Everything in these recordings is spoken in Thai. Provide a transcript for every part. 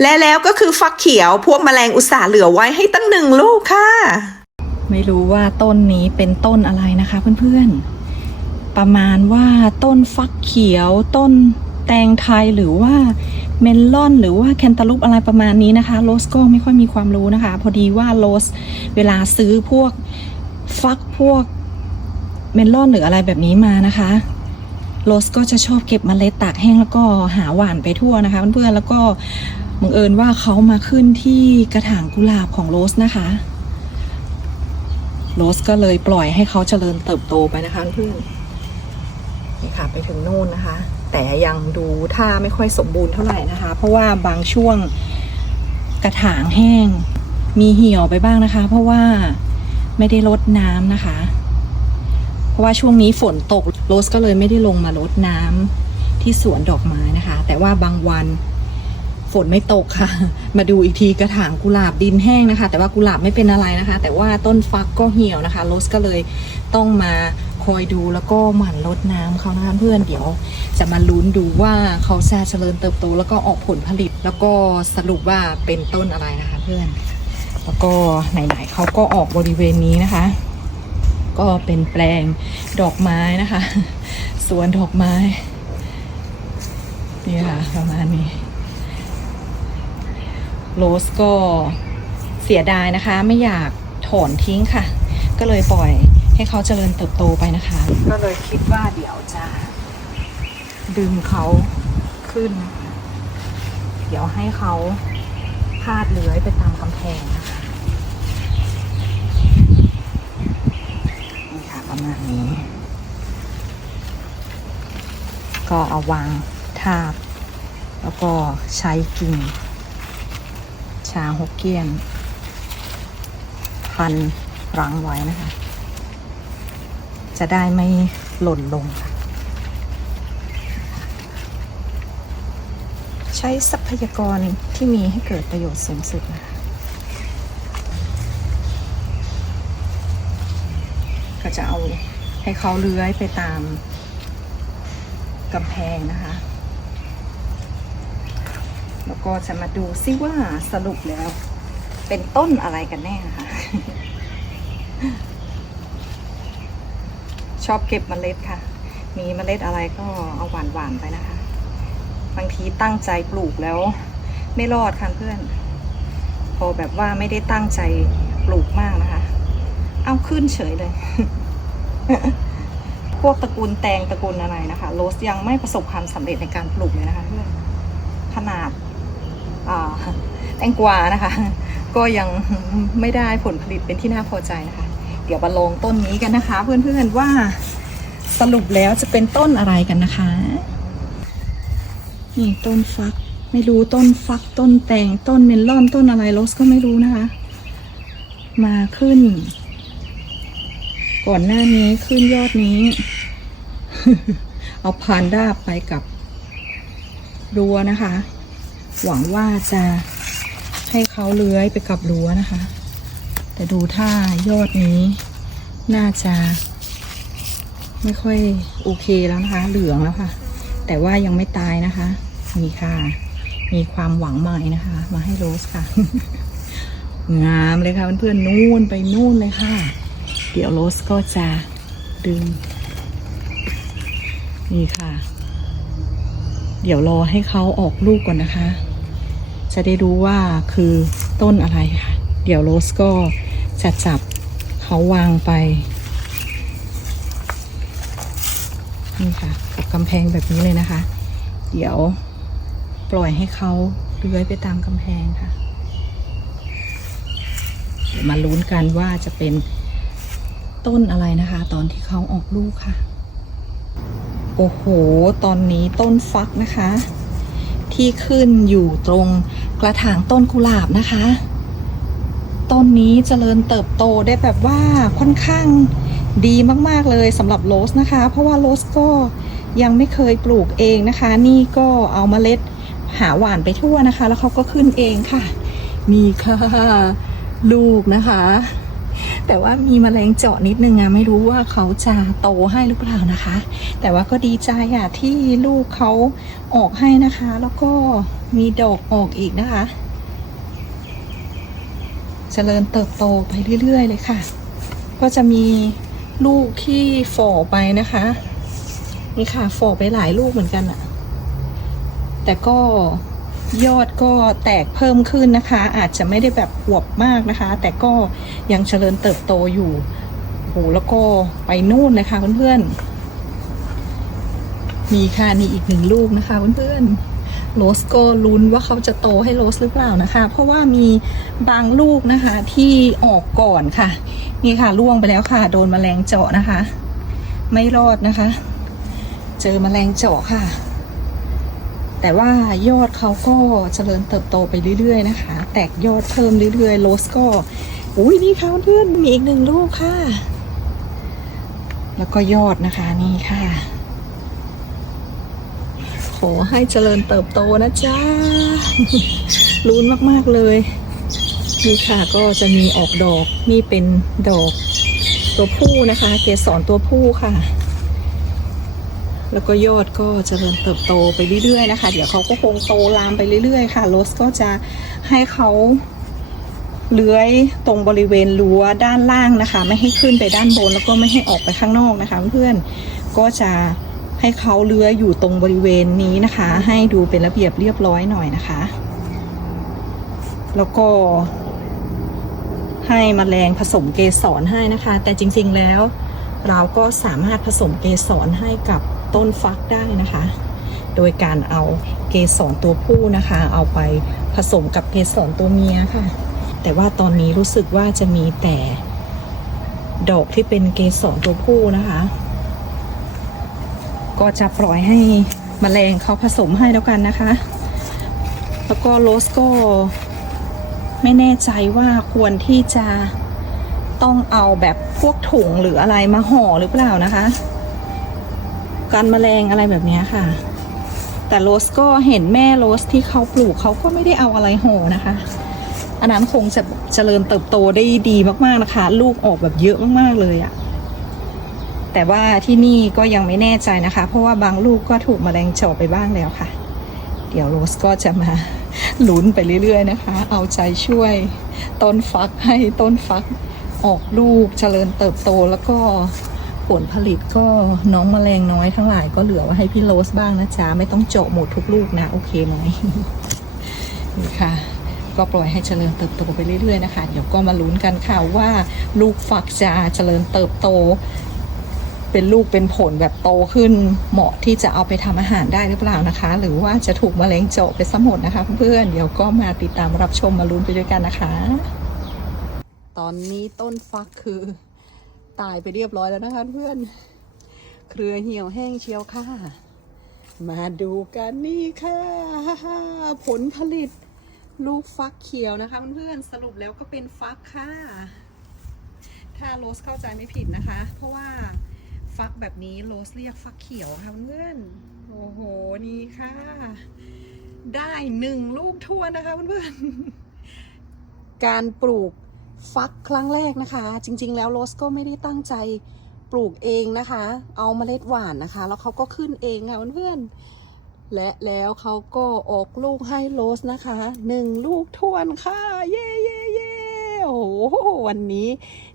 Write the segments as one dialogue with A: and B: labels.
A: และแล้วก็คือฟักเขียวพวกแมลงอุตสาห์เหลือไว้ให้ตั้งหนึ่งลูกค่ะ
B: ไม่รู้ว่าต้นนี้เป็นต้นอะไรนะคะเพื่อนๆ ประมาณว่าต้นฟักเขียว ต้นแตงไทยหรือว่าเมลอนหรือว่าแคนตาลูปอะไรประมาณนี้นะคะ โรสก็ไม่ค่อยมีความรู้นะคะ พอดีว่าโรสเวลาซื้อพวกฟักพวกเมลอนหรืออะไรแบบนี้มานะคะโรสก็จะชอบเก็บเมล็ดตากแห้งแล้วก็หาหวานไปทั่วนะคะเพื่อนๆแล้วก็ บังเอิญว่าเขามาขึ้นที่กระถางกุหลาบของโรสนะคะ โรสก็เลยปล่อยให้เขาเจริญเติบโตไปนะคะเพื่อนนี่ค่ะไปถึงโน่นนะคะ แต่ยังดูท่าไม่ค่อยสมบูรณ์เท่าไหร่นะคะ เพราะว่าบางช่วงกระถางแห้งมีเหี่ยวไปบ้างนะคะ เพราะว่าไม่ได้รดน้ำนะคะ เพราะว่าช่วงนี้ฝนตกโรสก็เลยไม่ได้ลงมารดน้ำที่สวนดอกไม้นะคะ แต่ว่าบางวัน ฝนไม่ตกค่ะ มาดูอีกทีกระถางกุหลาบดินแห้งนะคะ แต่ว่ากุหลาบไม่เป็นอะไรนะคะ แต่ว่าต้นฟักก็เหี่ยวนะคะโรสก็เลยต้องมาคอยดูแล้วก็หมั่นรดน้ำเขานะคะเพื่อนเดี๋ยว จะมาลุ้นดูว่าเขาจะเจริญเติบโต แล้วก็ออกผลผลิต แล้วก็สรุปว่าเป็นต้นอะไรนะคะ เพื่อน แล้วก็ไหนๆเขาก็ออกบริเวณนี้นะคะ ก็เป็นแปลงดอกไม้นะคะสวนดอกไม้นี่ค่ะประมาณนี้ โรสก็เสียดายนะคะ ไม่อยากถอนทิ้งค่ะ ก็เลยปล่อยให้เขาเจริญเติบโตไปนะคะ ก็เลยคิดว่าเดี๋ยวจะ ดึงเขาขึ้น เดี๋ยวให้เขาพาดเลื้อยไปตามกำแพงนะคะนี่ค่ะประมาณนี้ ก็เอาวางทาบ แล้วก็ใช้กิ่ง ชาฮกเกี้ยน พันรังไว้นะคะ จะได้ไม่หล่นลงค่ะ ใช้ทรัพยากรที่มีให้เกิดประโยชน์สูงสุดนะคะก็จะเอาให้เขาเลื้อยไปตามกำแพงนะคะ แล้วก็จะมาดูซิว่าสรุปแล้ว เป็นต้นอะไรกันแน่ค่ะชอบเก็บเมล็ดค่ะ มีเมล็ดอะไรก็เอาหวานหวานๆไปนะคะ บางทีตั้งใจปลูกแล้ว ไม่รอดค่ะเพื่อน พอแบบว่าไม่ได้ตั้งใจปลูกมากนะคะ เอาขึ้นเฉยเลย พวกตระกูลแตงตระกูลอะไรนะคะ โรสยังไม่ประสบความสำเร็จในการปลูกเลยนะคะเพื่อนขนาด แตงกวานะคะ ก็ยังไม่ได้ผลผลิตเป็นที่น่าพอใจนะคะ เดี๋ยวมาลองต้นนี้กันนะคะ เพื่อนๆว่าสรุปแล้วจะเป็นต้นอะไรกันนะคะนี่ต้นฟักไม่รู้ต้นฟักต้นแตงต้นเมลอนต้นอะไรโรสก็ไม่รู้นะคะ มาขึ้น ก่อนหน้านี้ขึ้นยอดนี้ เอาพานด้าไปกับรัวนะคะ หวังว่าจะให้เขาเลื้อยไปกับรั้วนะคะ แต่ดูท่ายอดนี้น่าจะ ไม่ค่อยโอเคแล้วนะคะ เหลืองแล้วค่ะ แต่ว่ายังไม่ตายนะคะนี่ค่ะ มีความหวังใหม่นะคะ มาให้โรสค่ะ งามเลยค่ะเพื่อนๆนู่นไปนู่นเลยค่ะ เดี๋ยวโรสก็จะดึง นี่ค่ะ เดี๋ยวรอให้เขาออกลูกก่อนนะคะ จะได้รู้ว่าคือต้นอะไรค่ะ เดี๋ยวโรสก็จะจับเขาวางไป นี่ค่ะกับกำแพงแบบนี้เลยนะคะ เดี๋ยวปล่อยให้เขาเลื้อยไปตามกำแพงค่ะมาลุ้นกันว่าจะเป็นต้นอะไรนะคะ ตอนที่เขาออกลูกค่ะ โอ้โห ตอนนี้ต้นฟักนะคะ ที่ขึ้นอยู่ตรงกระถางต้นกุหลาบนะคะ ต้นนี้เจริญเติบโตได้แบบว่าค่อนข้างดีมากๆเลยสำหรับโรสนะคะ เพราะว่าโรสก็ยังไม่เคยปลูกเองนะคะ นี่ก็เอาเมล็ดหาหวานไปทั่วนะคะ แล้วเขาก็ขึ้นเองค่ะ นี่ค่ะ ลูกนะคะ แต่ว่ามีมแมลงเจาะนิดนึงอะไม่รู้ว่าเขาจะโตให้หรือเปล่านะคะ แต่ว่าก็ดีใจอะที่ลูกเขาออกให้นะคะ แล้วก็มีดอกออกอีกนะคะเจริญเติบโตไปเรื่อย ๆ เลยค่ะ ก็จะมีลูกที่ฝ่อไปนะคะ นี่ค่ะฝ่อไปหลายลูกเหมือนกันอะแต่ก็ ยอดก็แตกเพิ่มขึ้นนะคะ อาจจะไม่ได้แบบอวบมากนะคะ แต่ก็ยังเจริญเติบโตอยู่โหแล้วก็ไปนู่นนะคะเพื่อนๆมีค่ะนี่อีกหนึ่งลูกนะคะเพื่อนๆโรสก็ลุ้นว่าเขาจะโตให้โรสหรือเปล่านะคะ เพราะว่ามีบางลูกนะคะที่ออกก่อนค่ะ นี่ค่ะล่วงไปแล้วค่ะ โดนแมลงเจาะนะคะ ไม่รอดนะคะ เจอแมลงเจาะค่ะ แต่ว่ายอดเขาก็เจริญเติบโตไปเรื่อยๆนะคะ แตกยอดเพิ่มเรื่อยๆโรสก็ อุ้ยนี่ค่ะเพื่อนมีอีกหนึ่งลูกค่ะ แล้วก็ยอดนะคะนี่ค่ะขอให้เจริญเติบโตนะจ๊ะลุ้นมากๆเลยนี่ค่ะก็จะมีออกดอกนี่เป็นดอกตัวผู้นะคะ เกสรตัวผู้ค่ะ แล้วก็ยอดก็เจริญเติบโตไปเรื่อยๆนะคะ เดี๋ยวเขาก็คงโตลามไปเรื่อยๆ ค่ะโรสก็จะให้เขาเลื้อยตรงบริเวณรั้วด้านล่างนะคะ ไม่ให้ขึ้นไปด้านบนแล้วก็ไม่ให้ออกไปข้างนอกนะคะเพื่อนๆก็จะให้เขาเลื้อยอยู่ตรงบริเวณนี้นะคะ ให้ดูเป็นระเบียบเรียบร้อยหน่อยนะคะ แล้วก็ให้มแมลงผสมเกสรให้นะคะ แต่จริงๆแล้วเราก็สามารถผสมเกสรให้กับ ต้นฟักได้นะคะ โดยการเอาเกสรตัวผู้นะคะ เอาไปผสมกับเกสรตัวเมียค่ะ แต่ว่าตอนนี้รู้สึกว่าจะมีแต่ดอกที่เป็นเกสรตัวผู้นะคะ ก็จะปล่อยให้มแมลงเขาผสมให้แล้วกันนะคะ แล้วก็โรสก็ไม่แน่ใจว่าควรที่จะต้องเอาแบบพวกถุงหรืออะไรมาห่อหรือเปล่านะคะ กันแมลงอะไรแบบนี้ค่ะ แต่โรสก็เห็นแม่โรสที่เขาปลูกเขาก็ไม่ได้เอาอะไรห่อนะคะ อันนั้นคงจะเจริญเติบโตได้ดีมากๆนะคะ ลูกออกแบบเยอะมากๆเลยอะแต่ว่าที่นี่ก็ยังไม่แน่ใจนะคะ เพราะว่าบางลูกก็ถูกแมลงเจาะไปบ้างแล้วค่ะ เดี๋ยวโรสก็จะมาลุ้นไปเรื่อย ๆ นะคะ เอาใจช่วยต้นฟักให้ต้นฟักออกลูกเจริญเติบโตแล้วก็ ผลผลิตก็น้องแมลงน้อยทั้งหลายก็เหลือไว้ให้พี่โรสบ้างนะจ๊ะ ไม่ต้องเจาะหมดทุกลูกนะ โอเคไหมนี่ค่ะ ก็ปล่อยให้เจริญเติบโตไปเรื่อยๆนะคะ เดี๋ยวก็มาลุ้นกันค่ะว่าลูกฝักจะเจริญเติบโต เป็นลูกเป็นผลแบบโตขึ้น เหมาะที่จะเอาไปทำอาหารได้หรือเปล่านะคะ หรือว่าจะถูกแมลงเจาะไปซะหมดนะคะ เพื่อนๆเดี๋ยวก็มาติดตามรับชมมาลุ้นไปด้วยกันนะคะ ตอนนี้ต้นฟักคือ ตายไปเรียบร้อยแล้วนะคะเพื่อน เครือเหี่ยวแห้งเชียวค่ะ มาดูกันนี่ค่ะ ผลผลิตลูกฟักเขียวนะคะเพื่อนๆสรุปแล้วก็เป็นฟักค่ะ ถ้าโรสเข้าใจไม่ผิดนะคะ เพราะว่าฟักแบบนี้โรสเรียกฟักเขียวค่ะเพื่อนโอ้โหนี่ค่ะ ได้หนึ่งลูกทั่วนนะคะเพื่อนๆการปลูก ฟักครั้งแรกนะคะ จริง ๆ แล้วโรสก็ไม่ได้ตั้งใจปลูกเองนะคะ เอาเมล็ดหวานนะคะ แล้วเขาก็ขึ้นเองค่ะเพื่อนๆและแล้วเขาก็ออกลูกให้โรสนะคะหนึ่งลูกทวนค่ะ เย่เย่เย่โอ้โหวันนี้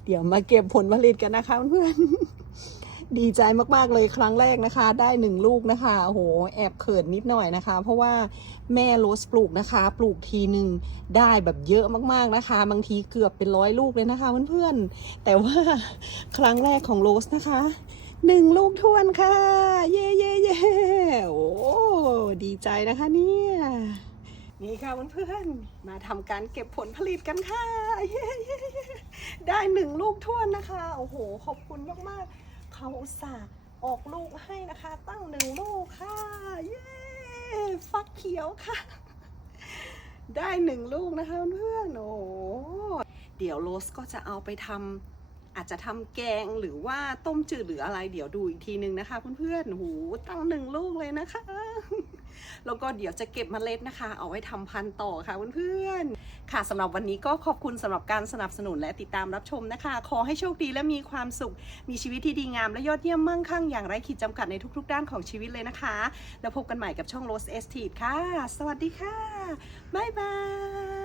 B: เดี๋ยวมาเก็บผลผลิตกันนะคะเพื่อนๆ ดีใจมาก ๆ เลยครั้งแรกนะคะ ได้หนึ่งลูกนะคะโอ้โหแอบเขินนิดหน่อยนะคะ เพราะว่าแม่โรสปลูกนะคะ ปลูกทีหนึ่งได้แบบเยอะมากๆนะคะ บางทีเกือบเป็นร้อยลูกเลยนะคะเพื่อนๆแต่ว่าครั้งแรกของโรสนะคะหนึ่งลูกทวนค่ะ เย่เย่เย่โอ้ดีใจนะคะเนี่ยนี่ค่ะเพื่อนๆมาทำการเก็บผลผลิตกันค่ะเย่เย่เย่ได้หนึ่งลูกทวนนะคะ โอ้โห ขอบคุณมากๆ เขาอุตส่าห์ออกลูกให้นะคะ ตั้งหนึ่งลูกค่ะ เย้ฟักเขียวค่ะ ได้หนึ่งลูกนะคะเพื่อนโอ้โหเดี๋ยวโรสก็จะเอาไปทำอาจจะทำแกงหรือว่าต้มจืดหรืออะไร เดี๋ยวดูอีกทีนึงนะคะเพื่อนๆหูตั้งหนึ่งลูกเลยนะคะ
A: แล้วก็เดี๋ยวจะเก็บเมล็ดนะคะ เอาไว้ทำพันธุ์ต่อค่ะเพื่อนๆค่ะสำหรับวันนี้ก็ขอบคุณสำหรับการสนับสนุนและติดตามรับชมนะคะ ขอให้โชคดีและมีความสุข มีชีวิตที่ดีงามและยอดเยี่ยมมั่งคั่งอย่างไร้ขีดจำกัดในทุกๆ ด้านของชีวิตเลยนะคะ แล้วพบกันใหม่กับช่อง Rose Estate ค่ะ สวัสดีค่ะบ๊ายบาย